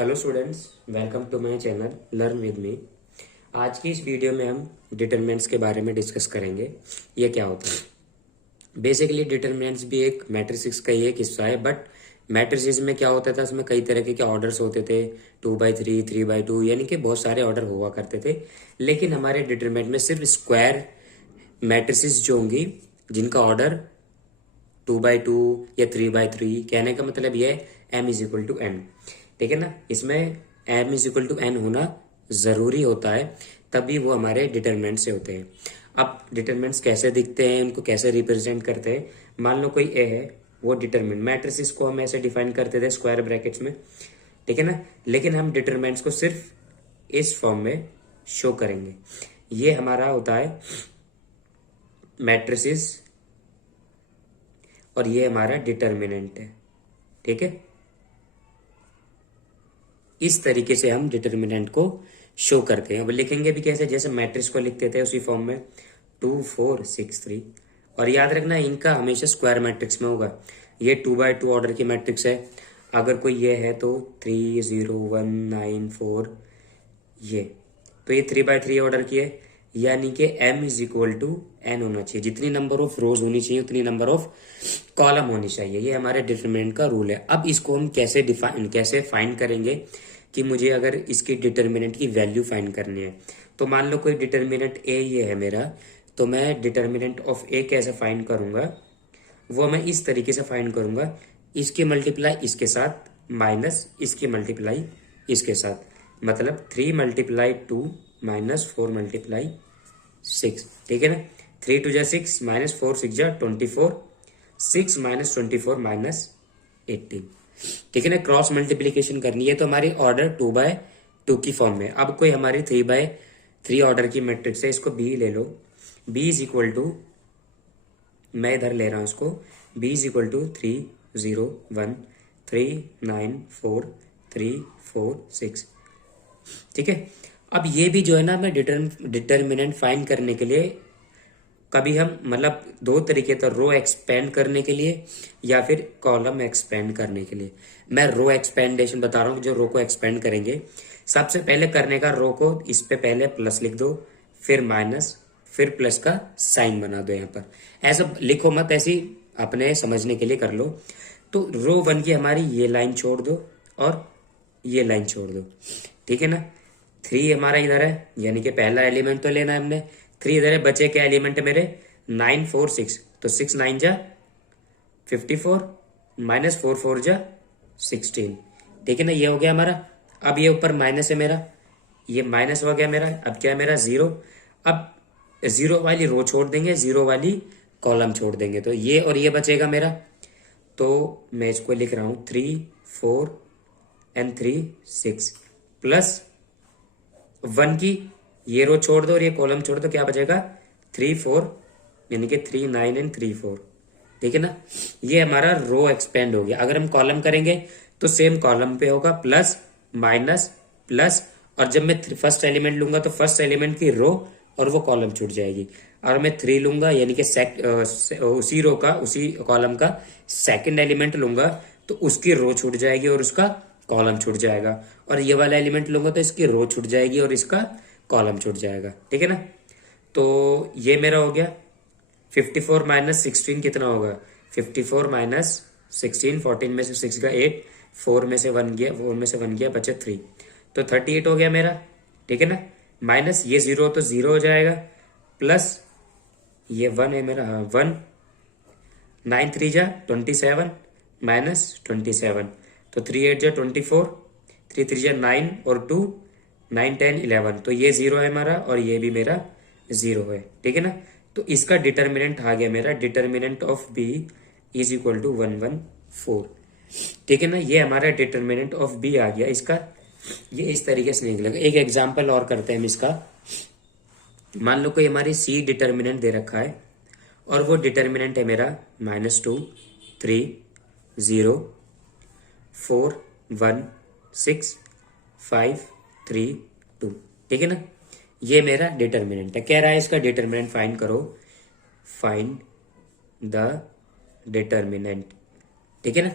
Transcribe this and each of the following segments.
Hello students, welcome to my channel learn with me. आज की इस वीडियो में हम डिटरमिनेंट्स के बारे में डिस्कस करेंगे। ये क्या होता है? बेसिकली डिटरमिनेंट्स भी एक मैट्रिक्स का ही एक हिस्सा है, बट मैट्रिसेस में क्या होता था, उसमें कई तरह के ऑर्डर्स होते थे, 2/3, 3/2, यानी कि बहुत सारे ऑर्डर हुआ करते थे। लेकिन हमारे डिटरमिनेंट में सिर्फ स्क्वायर मैट्रिसेस जो होंगी जिनका ऑर्डर 2/2 या 3/3, कहने का मतलब ये है m=n। ठीक है ना, इसमें m=n होना जरूरी होता है, तभी वो हमारे डिटरमिनेंट से होते हैं। अब डिटरमिनेंट्स कैसे दिखते हैं, उनको कैसे रिप्रेजेंट करते हैं? मान लो कोई ए है, वो डिटरमिनेंट, मैट्रिसेस को हम ऐसे डिफाइन करते थे स्क्वायर ब्रैकेट्स में, ठीक है ना। लेकिन हम डिटरमिनेंट्स को सिर्फ इस फॉर्म में शो करेंगे। ये हमारा होता है मैट्रिसेस और ये हमारा डिटरमिनेंट है, ठीक है। इस तरीके से हम डिटरमिनेंट को शो करते हैं। अब लिखेंगे भी कैसे? जैसे मैट्रिक्स को लिखते थे उसी फॉर्म में, 2 4 6 3। और याद रखना, इनका हमेशा स्क्वायर मैट्रिक्स में होगा। ये 2/2 ऑर्डर की मैट्रिक्स है। अगर कोई ये है तो 3 0 1 9 4, ये तो ये 3/3 ऑर्डर की है, यानी कि m=n होना चाहिए। जितनी नंबर ऑफ रोज होनी चाहिए उतनी नंबर ऑफ कॉलम होनी चाहिए। ये हमारे डिटरमिनेंट का रूल है। अब इसको हम कैसे फाइंड करेंगे कि मुझे अगर इसकी डिटरमिनेंट की वैल्यू फाइंड करनी है, तो मान लो कोई डिटरमिनेंट ए ये है मेरा, तो मैं डिटरमिनेंट ऑफ ए कैसे फाइंड करूंगा? वो मैं इस तरीके से फाइंड करूंगा, इसकी मल्टीप्लाई इसके साथ माइनस इसकी मल्टीप्लाई इसके साथ, मतलब 3 × 2 - 4 × 6, ठीक है ना। 3 2 जा 6 -4 6 जा 24, 6 - 24 -18, ठीक है ना। क्रॉस मल्टीप्लीकेशन करनी है तो हमारी ऑर्डर 2/2 की फॉर्म में। अब कोई हमारी 3/3 ऑर्डर की मैट्रिक्स है, इसको बी ले लो। बी इज इक्वल टू, मैं इधर ले रहा हूं इसको, b = 3 0 1 3 9 4 3 4 6, ठीक है। अब ये भी जो है ना, मैं डिटरमिनेंट फाइंड करने के लिए कभी हम मतलब दो तरीके तो, रो एक्सपेंड करने के लिए या फिर कॉलम एक्सपेंड करने के लिए। मैं रो एक्सपेंडेशन बता रहा हूँ, जो रो को एक्सपेंड करेंगे। सबसे पहले करने का, रो को इस पे पहले प्लस लिख दो, फिर माइनस, फिर प्लस का साइन बना दो। यहाँ पर ऐसा लिखो मत, ऐसी अपने समझने के लिए कर लो। तो रो 1 की हमारी ये लाइन छोड़ दो और ये लाइन छोड़ दो, ठीक है ना। 3 हमारा इधर है, यानी कि पहला एलिमेंट तो लेना है हमने। 3 इधर है, बचे क्या एलिमेंट है मेरे? 9 4 6, तो 6 9 जा 54 -4 4 जा 16, ठीक है ना। ये हो गया हमारा। अब ये ऊपर माइनस है मेरा, ये माइनस हो गया मेरा। अब क्या है मेरा? 0। अब 0 वाली रो छोड़ देंगे, 0 वाली कॉलम छोड़ देंगे, तो ये और ये बचेगा मेरा। तो मैं इसको लिख रहा हूं 3 4 and 3 6 प्लस 1 की ये रो छोड़ दो और ये कॉलम छोड़ दो, क्या बचेगा? 3 4, यानी कि 3 9 and 3 4, ठीक है ना। ये हमारा रो एक्सपेंड हो गया। अगर हम कॉलम करेंगे तो सेम कॉलम पे होगा, प्लस माइनस प्लस, और जब मैं फर्स्ट एलिमेंट लूंगा तो फर्स्ट एलिमेंट की रो और वो कॉलम छूट जाएगी। और मैं 3 लूंगा, यानी कि उसी रो का, उसी कॉलम का सेकंड एलिमेंट लूंगा तो उसकी रो छूट जाएगी और उसका कॉलम छूट जाएगा। और ये वाला एलिमेंट लूंगा तो इसकी रो छूट जाएगी और इसका कॉलम छूट जाएगा, ठीक है ना। तो ये मेरा हो गया। 54 - 16 कितना होगा? 54 - 16, 14 में से 6 का 8, 4 में से 1 गया, बचे 3, तो 38 हो गया मेरा, ठीक है ना। माइनस ये 0 तो 0 हो जाएगा, प्लस ये 1 है मेरा, हाँ 1, 9 3 जा 27 -27, तो 3 8 जा 24, 3 3 जा 9 और 2 9 10 11, तो ये 0 है हमारा और ये भी मेरा 0 है, ठीक है ना। तो इसका डिटरमिनेंट आ गया मेरा, determinant of B is equal to 1 1 4, ठीक है ना। ये हमारा डिटरमिनेंट ऑफ बी आ गया। इसका ये इस तरीके से निकलेगा। एक एग्जांपल और करते हैं हम इसका। मान लो कोई हमारी सी डिटरमिनेंट दे रखा है और वो डिटरमिनेंट है मेरा -2 3 0 4 1 6 5 3 2, ठीक है ना। ये मेरा डिटरमिनेंट है। कह रहा है इसका डिटरमिनेंट फाइंड करो, फाइंड द डिटरमिनेंट, ठीक है ना।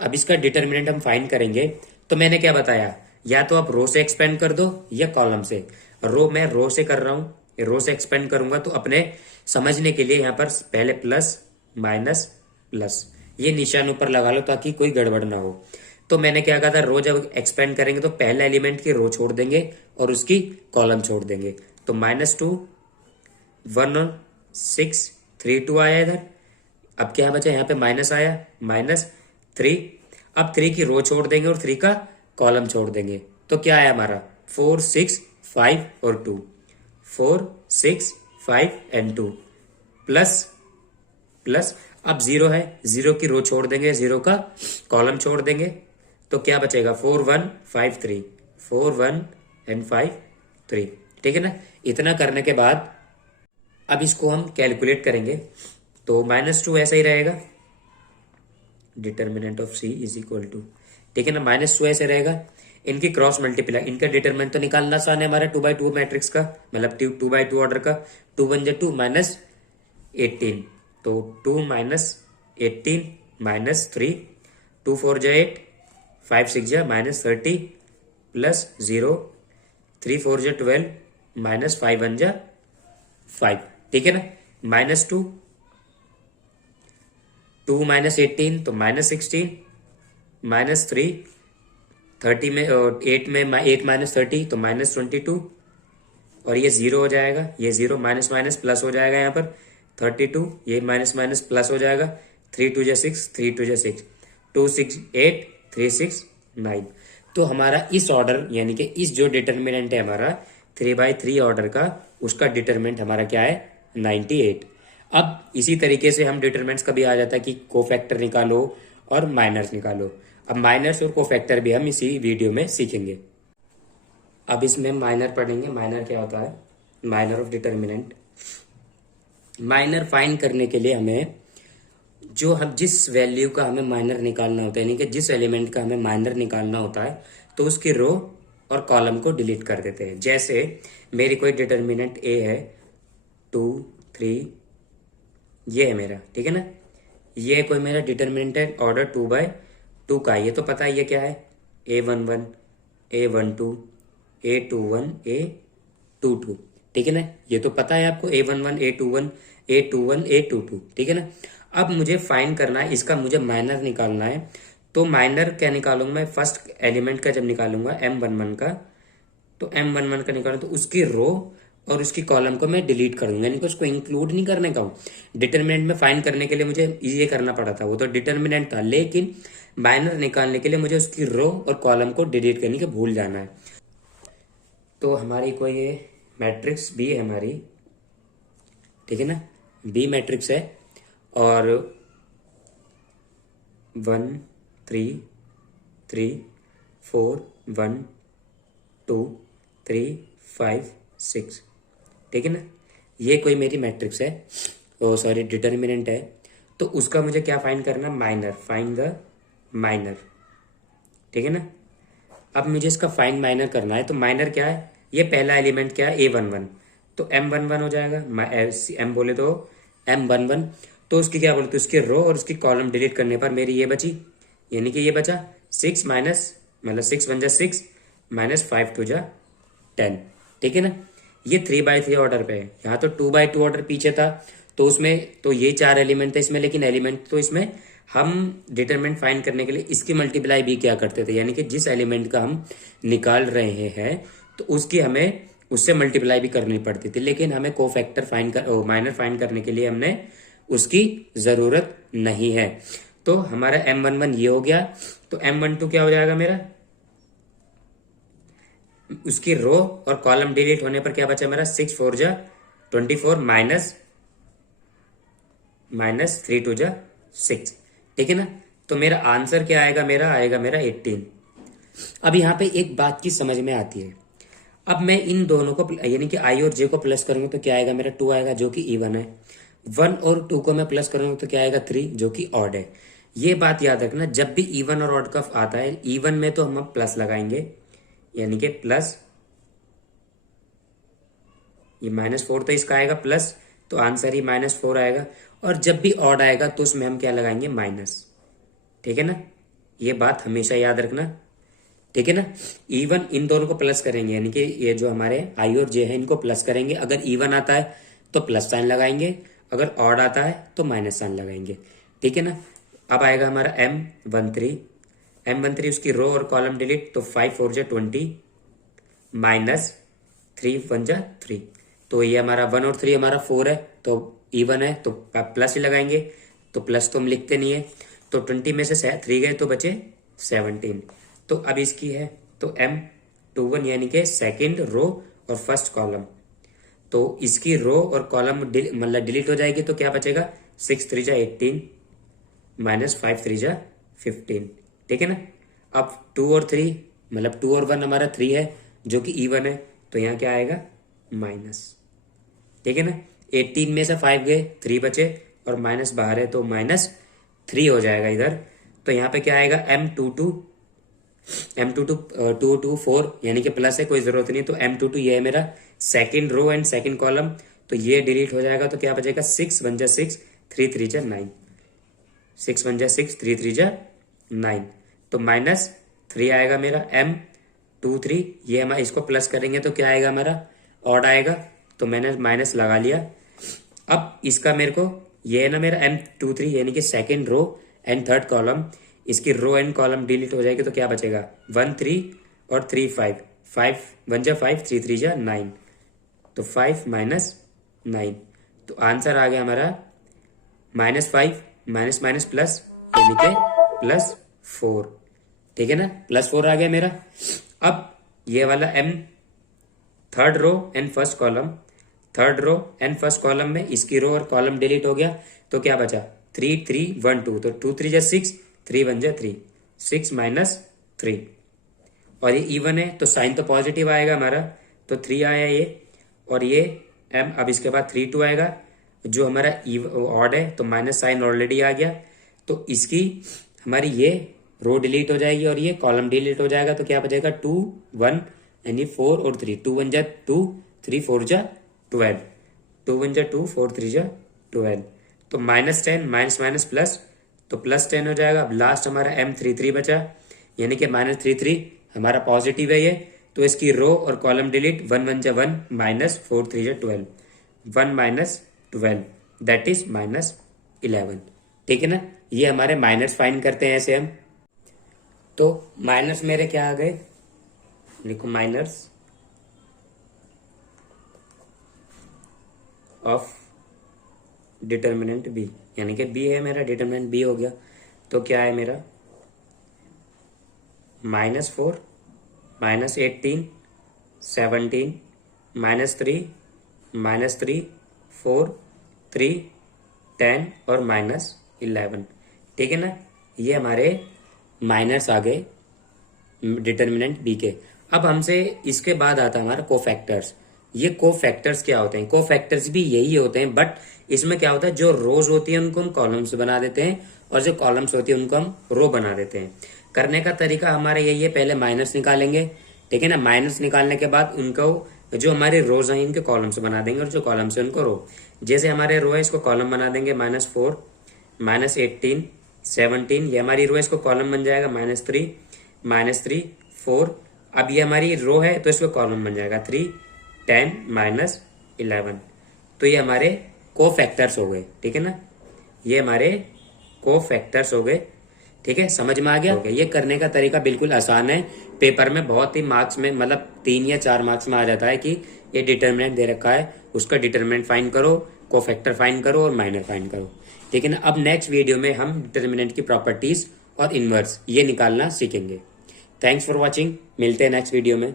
अब इसका डिटरमिनेंट हम फाइंड करेंगे तो मैंने क्या बताया, या तो आप रो से एक्सपेंड कर दो या कॉलम से। मैं रो से कर रहा हूं, रो से एक्सपेंड करूंगा तो अपने समझने के लिए यहाँ पर पहले प्लस माइनस प्लस ये निशान ऊपर लगा लो ताकि कोई गड़बड़ ना हो। तो मैंने क्या कहा था, रो जब एक्सपेंड करेंगे तो पहले एलिमेंट की रो छोड़ देंगे और उसकी कॉलम छोड़ देंगे। तो -2 1 6 3 2 आया इधर। अब क्या बचा, यहाँ पे माइनस आया, -3। अब 3 की रो छोड़ देंगे और 3 का कॉलम छोड़ देंगे। तो क्या आया हमारा, 4 6 5 और 2, 4 6 5 एंड 2 प्लस प्लस। अब 0 है, 0 की रो छोड़ देंगे, 0 का कॉलम छोड़ देंगे। तो क्या बचेगा, 4 1 5 3, 4 1 एंड 5 3। ठीक है ना। इतना करने के बाद अब इसको हम कैलकुलेट करेंगे। तो -2 ऐसा ही रहेगा, determinant of C is equal to, ठीक है ना, -2 ऐसे रहेगा। इनकी क्रॉस मल्टीप्लाई, इनका डिटरमिनेंट तो निकालना आसान है हमारा 2x2 मैट्रिक्स का, मतलब 2x2 ऑर्डर का। 2 1 जा 2 -18, तो 2 -18 -3, 2 4 जा 8, 5 6 जा -30 प्लस 0, 3 4 जा 12 -5 1 जा 5। ठीक है ना। -2 2 -18 तो -16, -3 30 में 8 में 8 -30 तो -22, और ये 0 हो जाएगा, ये 0 माइनस माइनस प्लस हो जाएगा यहाँ पर 32, ये माइनस माइनस प्लस हो जाएगा, 3 2 जा 6, 3 2 जा 6, 2 6 8, 3 6 9। तो हमारा इस ऑर्डर यानी कि इस जो डिटर्मिनेंट है हमारा 3/3 ऑर्डर का, उसका डिटर्मिनेंट हमारा क्या है, 98। अब इसी तरीके से हम डिटरमिनेंट्स का भी आ जाता है कि कोफैक्टर निकालो और माइनर्स निकालो। अब माइनर्स और कोफैक्टर भी हम इसी वीडियो में सीखेंगे। अब इसमें माइनर पढ़ेंगे। माइनर क्या होता है, minor of determinant. Minor find करने के लिए हमें जो हम जिस वैल्यू का हमें माइनर निकालना होता है, यानी कि जिस एलिमेंट का हमें माइनर निकालना होता है, तो उसकी रो और कॉलम को डिलीट कर देते हैं। जैसे मेरी कोई डिटर्मिनेंट ए है 2 3, ये है मेरा, ठीक है ना। ये कोई मेरा डिटर्मिनेंट है ऑर्डर 2/2 का। ये तो पता है ये क्या है, A11 A12 A21 A22, ठीक है ना। ये तो पता है आपको, A11 A21 A21 A22, ठीक है ना। अब मुझे फाइंड करना है इसका, मुझे माइनर निकालना है। तो माइनर क्या निकालूंगा मैं, फर्स्ट एलिमेंट का जब निकालूंगा M11 का, तो M11 का निकालूं तो उसकी रो और उसकी कॉलम को मैं डिलीट कर दूंगा, यानी कि उसको इंक्लूड नहीं करने का हूं। डिटर्मिनेंट में फाइंड करने के लिए मुझे ये करना पड़ा था, वो तो डिटर्मिनेंट था, लेकिन माइनर निकालने के लिए मुझे उसकी रो और कॉलम को डिलीट करने के भूल जाना है। तो हमारी कोई ये मैट्रिक्स बी है हमारी, ठीक है ना, बी मैट्रिक्स है, और 1 3 3 4 1 2 3 5 6, ठीक है ना। ये कोई मेरी मैट्रिक्स है, सॉरी डिटर्मिनेंट है। तो उसका मुझे क्या फाइंड करना, माइनर, फाइंड द माइनर, ठीक है ना। अब मुझे इसका फाइंड माइनर करना है। तो माइनर क्या है, ये पहला एलिमेंट क्या है, A11, तो M11 हो जाएगा। M बोले तो M11, तो उसकी क्या बोलते, उसकी रो और उसकी कॉलम डिलीट करने पर मेरी ये बची, यानी कि ये बचा 6 माइनस, मतलब 6 1 जा 6 माइनस 5 2 जा 10, ठीक है ना। ये 3/3 ऑर्डर पे है, यहाँ तो 2/2 ऑर्डर पीछे था, तो उसमें तो ये 4 एलिमेंट थे इसमें, लेकिन एलिमेंट तो इसमें हम डिटरमिनेंट फाइंड करने के लिए इसकी मल्टीप्लाई भी क्या करते थे, यानी कि जिस एलिमेंट का हम निकाल रहे हैं तो उसकी हमें उससे मल्टीप्लाई भी करनी पड़ती थी, लेकिन हमें कोफैक्टर फाइंड कर माइनर फाइंड करने के लिए हमने उसकी जरूरत नहीं है। तो हमारा M11 ये हो गया। तो M12 क्या हो जाएगा मेरा, उसकी रो और कॉलम डिलीट होने पर क्या बचा मेरा, 6 4 जा 24 माइनस 3 2 जा 6, ठीक है ना। तो मेरा आंसर क्या आएगा, मेरा आएगा मेरा 18। अब यहाँ पे एक बात की समझ में आती है, अब मैं इन दोनों को यानी कि I और J को प्लस करूंगा तो क्या आएगा मेरा 2 आएगा, जो कि इवन है। 1 और 2 को मैं प्लस करूंगा तो क्या आएगा 3, जो कि ऑड है। ये बात याद रखना, जब भी इवन और ऑड का आता है, इवन में तो हम प्लस लगाएंगे, यानी कि प्लस, ये -4 तो इसका आएगा प्लस, तो आंसर ही -4 आएगा। और जब भी ऑड आएगा तो उसमें हम क्या लगाएंगे, माइनस, ठीक है ना। ये बात हमेशा याद रखना। ठीक है ना। इवन इन दोनों को प्लस करेंगे, यानी कि ये जो हमारे आई और जे है इनको प्लस करेंगे। अगर इवन आता है तो प्लस साइन लगाएंगे, अगर ऑड आता है तो माइनस साइन लगाएंगे, ठीक है ना। अब आएगा हमारा M13 उसकी रो और कॉलम डिलीट, तो 5 4 जा 20 माइनस 3 1 जा 3, तो ये हमारा 1 और 3 हमारा 4 है, तो इवन है तो प्लस ही लगाएंगे, तो प्लस तो हम लिखते नहीं है, तो 20 में से 3 गए तो बचे 17। तो अब इसकी है तो M21 यानी कि सेकंड रो और फर्स्ट कॉलम, तो इसकी रो और कॉलम मतलब डिलीट हो जाएगी, तो क्या बचेगा 6 3 जा 18 माइनस 5 3 जा 15, ठीक है ना। अब 2 और 3 मतलब 2 और 1 हमारा 3 है जो कि इवन है, तो यहाँ क्या आएगा माइनस, ठीक है ना। 18 में से 5 गए 3 बचे और माइनस बाहर है तो माइनस 3 हो जाएगा इधर, तो यहाँ पे क्या आएगा M22 2 4 यानी कि प्लस है, कोई जरूरत नहीं, तो M22 ये है मेरा second row and second column, तो ये डिलीट हो जाएगा, तो क्या बचेगा 6 1 जा 6 3 3 जा 9, 6 1 जा 6 3 3 जा 9, तो माइनस 3 आएगा मेरा M23, ये हम इसको प्लस करेंगे तो क्या आएगा हमारा ऑड आएगा, तो मैंने माइनस लगा लिया। अब इसका मेरे को ये है ना मेरा M23 यानी कि second row and third column, इसकी रो एंड कॉलम डिलीट हो जाएगी, तो क्या बचेगा 1 3 और 3 5 5 1 जा 5 3 3 जा 9, तो 5 माइनस 9, तो आंसर आ गया हमारा -5 माइनस माइनस प्लस यानी कि +4, ठीक है ना, +4 आ गया मेरा। अब ये वाला M third row and first column में इसकी रो और कॉलम डिलीट हो गया, तो क्या बचा 3 3 1 2, तो 2 3 जा 6 3 1 जा 3 6 माइनस 3, और ये इवन है तो साइन तो पॉजिटिव आएगा हमारा, तो 3 आया ये, और ये M अब इसके बाद 3 2 आएगा, जो हमारा ऑड है तो माइनस साइन ऑलरेडी आ गया, तो इसकी हमारी ये रो डिलीट हो जाएगी और ये कॉलम डिलीट हो जाएगा, तो क्या बचेगा 2 1 यानी 4 और 3, 2 1 जा 2 3 4 जा 12, 2 1 जा 2 4 3 जा 12, तो -10 माइनस माइनस प्लस, तो +10 हो जाएगा। अब लास्ट हमारा M33 बचा, यानी कि -33 हमारा पॉजिटिव है ये, तो इसकी रो और कॉलम डिलीट 1 1 जा 1 माइनस 4 3 जा 12, 1 माइनस 12 दैट इज -11, ठीक है ना। ये हमारे माइनस फाइंड करते हैं ऐसे हम, तो माइनस मेरे क्या आ गए, लिखो माइनस ऑफ डिटर्मिनेंट बी, यानी कि बी है मेरा, डिटर्मिनेंट बी हो गया, तो क्या है मेरा -4 -18 17 -3 4 3 10 और -11, ठीक है ना। ये हमारे माइनस आ गए डिटर्मिनेंट बी के। अब हमसे इसके बाद आता है हमारा कोफैक्टर्स। ये कोफैक्टर्स क्या होते हैं, कोफैक्टर्स भी यही होते हैं, बट इसमें क्या होता है जो रोज होती है उनको हम कॉलम्स बना देते हैं और जो कॉलम्स होती है उनको हम रो बना देते हैं। करने का तरीका हमारा यही है, पहले माइनस निकालेंगे, ठीक है ना। माइनस निकालने के बाद उनको जो हमारे रोज हैं इनके कॉलम्स बना देंगे और जो कॉलम्स है उनको रो। जैसे हमारे रो है इसको कॉलम बना देंगे -4 -18 17, ये हमारी रो है इसको कॉलम बन जाएगा -3 4, अब ये हमारी रो है तो इसको कॉलम बन जाएगा 3 10 -11, तो ये हमारे कोफैक्टर्स हो गए, ठीक है ना। ये हमारे कोफैक्टर्स हो गए, ठीक है, समझ में आ गया। ये करने का तरीका बिल्कुल आसान है, पेपर में बहुत ही मार्क्स में मतलब 3 या 4 मार्क्स में आ जाता है कि ये डिटर्मिनेंट दे रखा है, उसका डिटर्मिनेंट फाइंड करो, कोफैक्टर फाइंड करो और माइनर फाइंड करो, ठीक है ना। अब नेक्स्ट वीडियो में हम डिटर्मिनेंट की प्रॉपर्टीज और इनवर्स ये निकालना सीखेंगे। थैंक्स फॉर वॉचिंग, मिलते हैं नेक्स्ट वीडियो में।